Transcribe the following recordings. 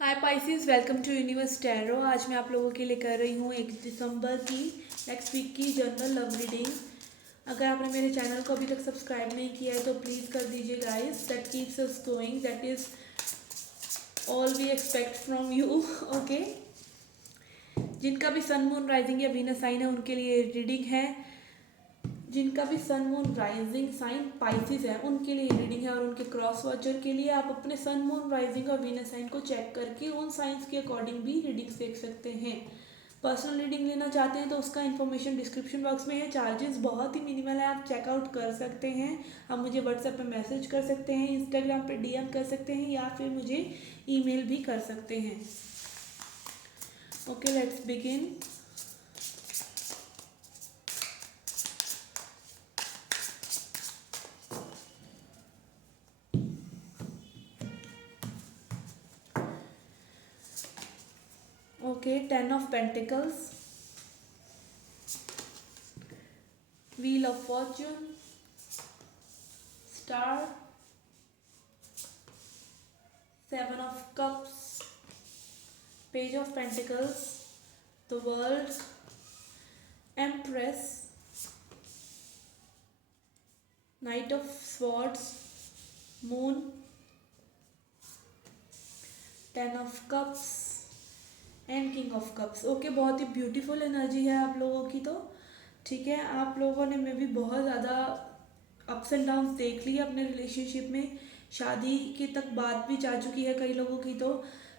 Hi Pisces, welcome to universe tarot. आज मैं आप लोगों के लिए कर रही हूँ 1 दिसंबर की नेक्स्ट वीक की जनरल लव रीडिंग। अगर आपने मेरे चैनल को अभी तक सब्सक्राइब नहीं किया है तो प्लीज़ कर दीजिए guys. That keeps us going, that is all we expect from you. Okay, जिनका भी सन मून राइजिंग या वीनस साइन है उनके लिए रीडिंग है। जिनका भी sun moon rising sign Pisces है उनके लिए रीडिंग है, और उनके क्रॉस वॉचर के लिए आप अपने सन मून राइजिंग और वीनस साइन को चेक करके उन साइंस के अकॉर्डिंग भी रीडिंग्स देख सकते हैं। पर्सनल रीडिंग लेना चाहते हैं तो उसका इन्फॉर्मेशन डिस्क्रिप्शन बॉक्स में है। चार्जेस बहुत ही मिनिमल है, आप चेकआउट कर सकते हैं। आप मुझे व्हाट्सएप पे मैसेज कर सकते हैं, इंस्टाग्राम पे डीएम कर सकते हैं, या फिर मुझे ईमेल भी कर सकते हैं। Okay, let's begin. Okay, 10 of Pentacles, Wheel of Fortune, Star, 7 of Cups, Page of Pentacles, the World, Empress, Knight of Swords, Moon, 10 of Cups and king of cups. Okay, बहुत ही ब्यूटीफुल एनर्जी है आप लोगों की। तो ठीक है, आप लोगों ने मे भी बहुत ज़्यादा अप्स एंड डाउन्स देख लिए अपने रिलेशनशिप में। शादी के तक बात भी जा चुकी है कई लोगों की। तो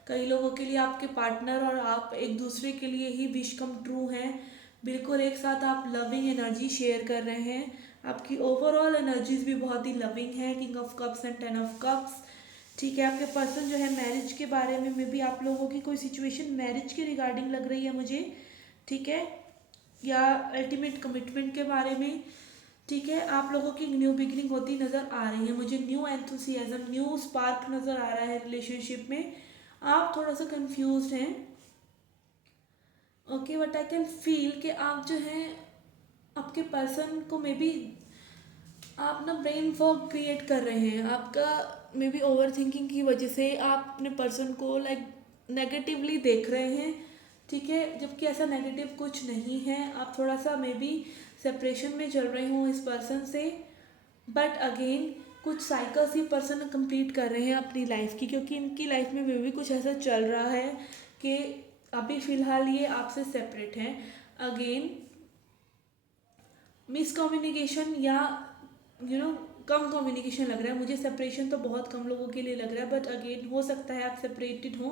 कई लोगों के लिए आपके पार्टनर और आप एक दूसरे के लिए ही विश कम ट्रू हैं। बिल्कुल एक साथ आप लविंग एनर्जी शेयर कर रहे हैं। आपकी ओवरऑल एनर्जीज भी बहुत ही लविंग है। King of cups and 10 of Cups। ठीक है, आपके पर्सन जो है मैरिज के बारे में भी आप लोगों की कोई सिचुएशन मैरिज के रिगार्डिंग लग रही है मुझे। ठीक है, या अल्टीमेट कमिटमेंट के बारे में। ठीक है, आप लोगों की न्यू बिगिनिंग होती नज़र आ रही है मुझे। न्यू एंथुसियाज्म, न्यू स्पार्क नज़र आ रहा है रिलेशनशिप में। आप थोड़ा सा कंफ्यूज हैं। Okay, but I can feel कि आप जो हैं आपके पर्सन को मे बी आप ना ब्रेन फॉग क्रिएट कर रहे हैं। आपका मे बी ओवर थिंकिंग की वजह से आप अपने पर्सन को लाइक नेगेटिवली देख रहे हैं। ठीक है, जबकि ऐसा नेगेटिव कुछ नहीं है। आप थोड़ा सा मे बी सेपरेशन में चल रहे हो इस पर्सन से, बट अगेन कुछ साइकिल्स ही पर्सन कंप्लीट कर रहे हैं अपनी लाइफ की, क्योंकि इनकी लाइफ में भी कुछ ऐसा चल रहा है कि अभी फ़िलहाल ये आपसे सेपरेट हैं। अगेन मिसकम्युनिकेशन या कम कम्युनिकेशन लग रहा है मुझे। सेपरेशन तो बहुत कम लोगों के लिए लग रहा है, बट अगेन हो सकता है आप सेपरेटेड हो।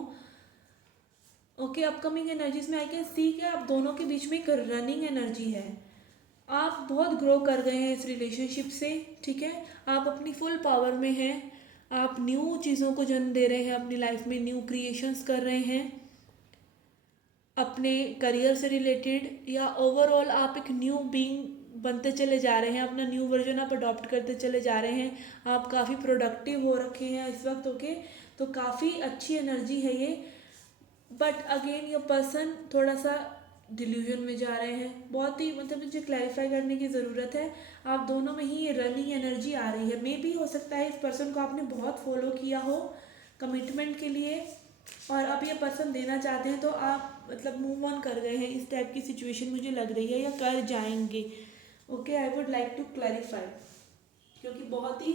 ओके, अपकमिंग एनर्जीज में आई कैन सी कि आप दोनों के बीच में एक रनिंग एनर्जी है। आप बहुत ग्रो कर गए हैं इस रिलेशनशिप से। ठीक है, आप अपनी फुल पावर में हैं। आप न्यू चीज़ों को जन्म दे रहे हैं अपनी लाइफ में, न्यू क्रिएशंस कर रहे हैं अपने करियर से रिलेटेड, या ओवरऑल आप एक न्यू बीइंग बनते चले जा रहे हैं। अपना न्यू वर्जन आप अडॉप्ट करते चले जा रहे हैं। आप काफ़ी प्रोडक्टिव हो रखे हैं इस वक्त। ओके, तो काफ़ी अच्छी एनर्जी है ये। बट अगेन योर पर्सन थोड़ा सा डिल्यूजन में जा रहे हैं। बहुत ही मतलब मुझे क्लैरिफाई करने की ज़रूरत है। आप दोनों में ही ये रनिंग एनर्जी आ रही है। मे भी हो सकता है इस पर्सन को आपने बहुत फॉलो किया हो कमिटमेंट के लिए, और अब ये पर्सन देना चाहते हैं तो आप मतलब मूव ऑन कर गए हैं। इस टाइप की सिचुएशन मुझे लग रही है, या कर जाएंगे। Okay, I would like to clarify, क्योंकि बहुत ही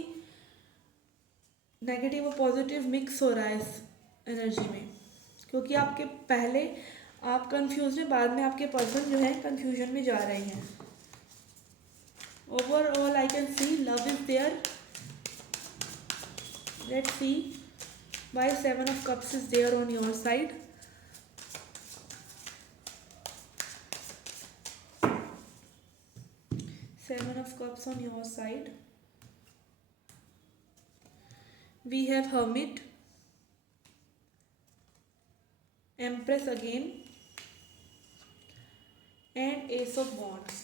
नेगेटिव और पॉजिटिव मिक्स हो रहा है इस एनर्जी में। क्योंकि आपके पहले आप कंफ्यूज हैं, बाद में आपके पर्सन जो है कंफ्यूजन में जा रहे हैं। Overall I can see love is there. Let's see why 7 of Cups is there on your side. 7 of Cups on your side. We have Hermit, Empress again, and Ace of Wands.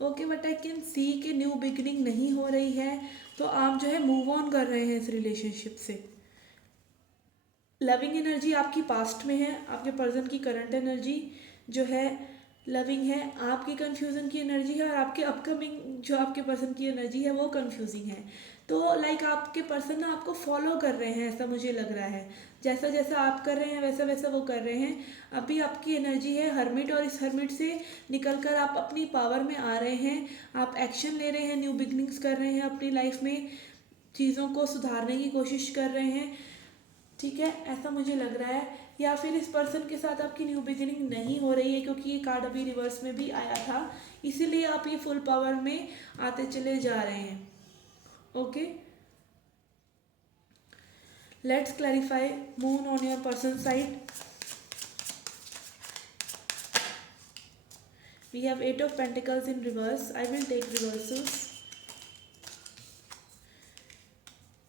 Okay, but I can सी कि new beginning नहीं हो रही है। तो आप जो है move on कर रहे हैं इस रिलेशनशिप से। लविंग एनर्जी आपकी पास्ट में है, आपके पर्सन की करंट एनर्जी जो है लविंग है। आपकी कन्फ्यूज़न की एनर्जी है, और आपके अपकमिंग जो आपके पर्सन की एनर्जी है वो कन्फ्यूजिंग है। तो लाइक आपके पर्सन ना आपको फॉलो कर रहे हैं, ऐसा मुझे लग रहा है। जैसा जैसा आप कर रहे हैं वैसा वैसा वो कर रहे हैं। अभी आपकी एनर्जी है हर्मिट, और इस हर्मिट से निकल कर आप अपनी पावर में आ रहे हैं। आप एक्शन ले रहे हैं, न्यू बिगनिंग्स कर रहे हैं अपनी लाइफ में, चीज़ों को सुधारने की कोशिश कर रहे हैं। ठीक है, ऐसा मुझे लग रहा है। या फिर इस पर्सन के साथ आपकी न्यू बिगिनिंग नहीं हो रही है, क्योंकि ये कार्ड अभी रिवर्स में भी आया था, इसीलिए आप ये फुल पावर में आते चले जा रहे हैं। Okay, let's clarify moon on your person side. We have 8 of Pentacles in reverse. I will take reversals.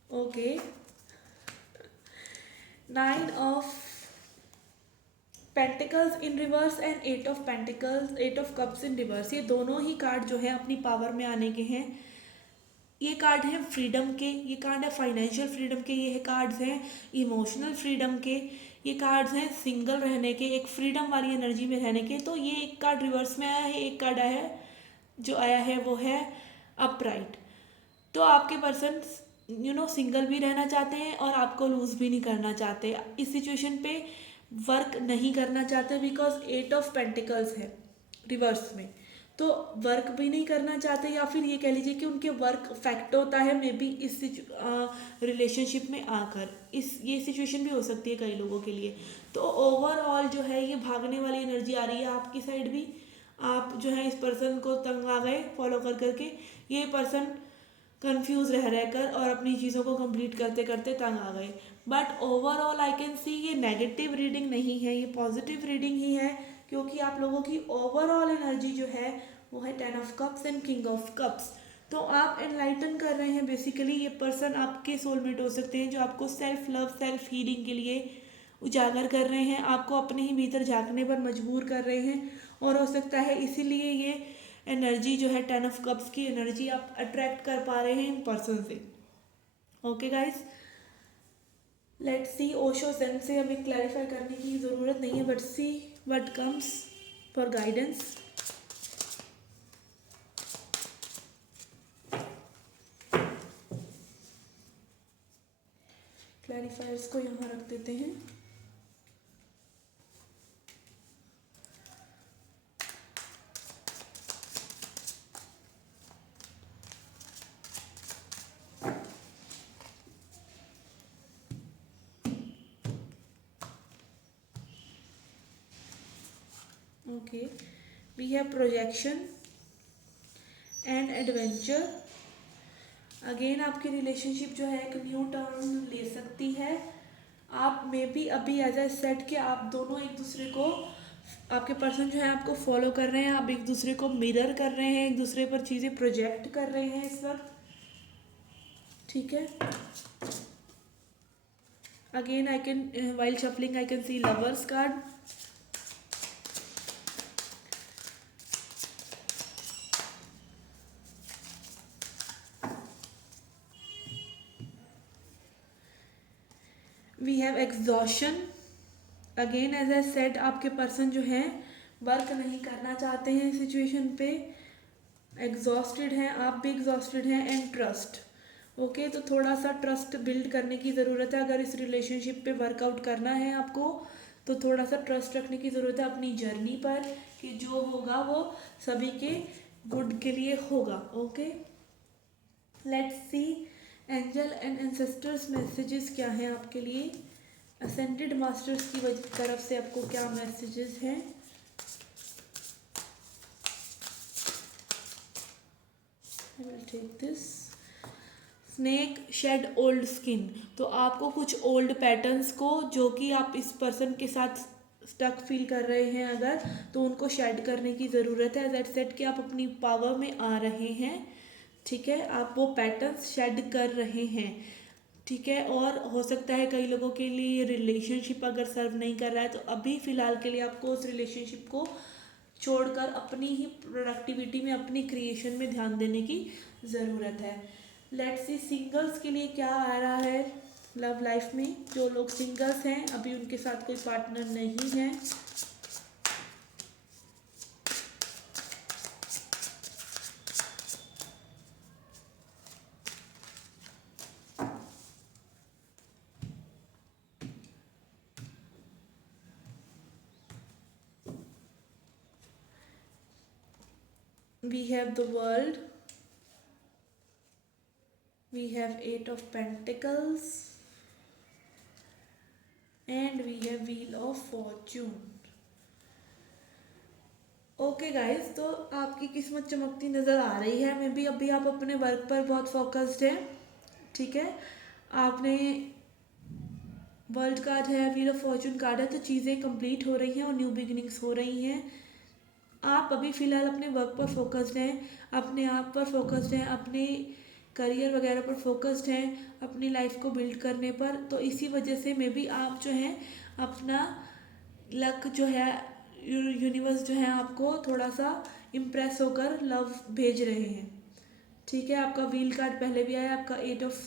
Okay. 9 of Pentacles in reverse and 8 of Pentacles, 8 of Cups in reverse. ये दोनों ही card जो है अपनी power में आने के हैं। ये कार्ड हैं फ्रीडम के, ये कार्ड है फाइनेंशियल फ्रीडम के, ये कार्ड्स हैं इमोशनल फ्रीडम के, ये कार्ड्स हैं सिंगल रहने के, एक फ्रीडम वाली एनर्जी में रहने के। तो ये एक कार्ड रिवर्स में आया है, एक कार्ड आया है जो आया है वो है अपराइट। तो आपके पर्सन सिंगल भी रहना चाहते हैं और आपको लूज भी नहीं करना चाहते, इस सिचुएशन पे वर्क नहीं करना चाहते, बिकॉज 8 ऑफ पेंटिकल्स है रिवर्स में। तो वर्क भी नहीं करना चाहते, या फिर ये कह लीजिए कि उनके वर्क फैक्ट होता है मे बी इस रिलेशनशिप में आकर, ये सिचुएशन भी हो सकती है कई लोगों के लिए। तो ओवरऑल जो है ये भागने वाली एनर्जी आ रही है आपकी साइड भी। आप जो है इस पर्सन को तंग आ गए फॉलो कर करके, ये पर्सन कंफ्यूज रह कर और अपनी चीज़ों को कंप्लीट करते करते तंग आ गए। बट ओवरऑल आई कैन सी ये नेगेटिव रीडिंग नहीं है, ये पॉजिटिव रीडिंग ही है, क्योंकि आप लोगों की ओवरऑल एनर्जी जो है वो है 10 of cups and king of cups. तो आप एनलाइटन कर रहे हैं बेसिकली। ये पर्सन आपके सोलमेट हो सकते हैं जो आपको सेल्फ लव सेल्फ हीलिंग के लिए उजागर कर रहे हैं, आपको अपने ही भीतर झांकने पर मजबूर कर रहे हैं। और हो सकता है इसीलिए ये एनर्जी जो है 10 ऑफ कप्स की एनर्जी आप अट्रैक्ट कर पा रहे हैं इन पर्सन से। Okay guys, let's see. Osho zen से अभी क्लैरिफाई करने की ज़रूरत नहीं है, but see what comes for guidance. Clarifiers को यहाँ रख देते हैं। Okay, we have projection and adventure. Again आपकी रिलेशनशिप जो है एक न्यू टर्न ले सकती है। आप मे बी अभी एज ए सेट कि आप दोनों एक दूसरे को, आपके पर्सन जो है आपको फॉलो कर रहे हैं, आप एक दूसरे को मिरर कर रहे हैं, एक दूसरे पर चीज़ें प्रोजेक्ट कर रहे हैं इस वक्त। ठीक है, again I can while shuffling I can see lovers card. We have exhaustion. Again as I said आपके पर्सन जो हैं वर्क नहीं करना चाहते हैं सिचुएशन पे, एग्जॉस्टेड हैं, आप भी एग्जॉस्टेड हैं। And trust. ओके, तो थोड़ा सा ट्रस्ट बिल्ड करने की ज़रूरत है। अगर इस रिलेशनशिप पे वर्कआउट करना है आपको तो थोड़ा सा ट्रस्ट रखने की ज़रूरत है अपनी जर्नी पर, कि जो होगा वो सभी के गुड के लिए होगा। Okay, let's see angel and ancestors messages क्या हैं आपके लिए। असेंडेड मास्टर्स की तरफ से आपको क्या मैसेजेस हैं। I will take this. Snake shed old skin. तो आपको कुछ ओल्ड पैटर्न्स को जो कि आप इस पर्सन के साथ स्टक फील कर रहे हैं अगर, तो उनको शेड करने की ज़रूरत है। दैट सेट कि आप अपनी पावर में आ रहे हैं। ठीक है, आप वो पैटर्न्स शेड कर रहे हैं। ठीक है, और हो सकता है कई लोगों के लिए रिलेशनशिप अगर सर्व नहीं कर रहा है तो अभी फ़िलहाल के लिए आपको उस रिलेशनशिप को छोड़कर अपनी ही प्रोडक्टिविटी में, अपनी क्रिएशन में ध्यान देने की ज़रूरत है। लेट्स सी सिंगल्स के लिए क्या आ रहा है लव लाइफ में। जो लोग सिंगल्स हैं अभी उनके साथ कोई पार्टनर नहीं है। we have the world, we have eight of pentacles, and we have wheel of fortune. Okay guys, तो आपकी किस्मत चमकती नज़र आ रही है। मे बी अभी आप अपने वर्क पर बहुत फोकस्ड हैं, ठीक है। आपने वर्ल्ड कार्ड है, व्हील ऑफ फॉर्चून कार्ड है, तो चीज़ें कंप्लीट हो रही हैं और न्यू बिगिनिंग्स हो रही हैं। आप अभी फ़िलहाल अपने वर्क पर फोकस्ड हैं, अपने आप पर फोकस्ड हैं, अपने करियर वगैरह पर फोकस्ड हैं, अपनी लाइफ को बिल्ड करने पर। तो इसी वजह से मे बी आप जो हैं अपना लक जो है, यूनिवर्स जो है आपको थोड़ा सा इम्प्रेस होकर लव भेज रहे हैं, ठीक है। आपका व्हील कार्ड पहले भी आया, आपका एट ऑफ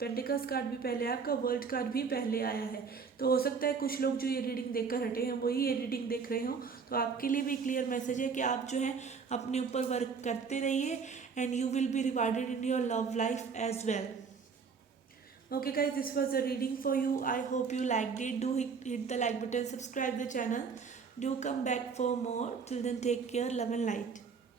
पेंटिकल्स कार्ड भी पहले आया, आपका वर्ल्ड कार्ड भी पहले आया है। तो हो सकता है कुछ लोग जो ये रीडिंग देखकर हटे हैं वही ये रीडिंग देख रहे हों। तो आपके लिए भी क्लियर मैसेज है कि आप जो है अपने ऊपर वर्क करते रहिए and you will be rewarded in your love life as well. Okay guys, this was the reading for you. I hope you liked it. Do hit the like button, subscribe the channel. Do come back for more. Till then, take care, love and light.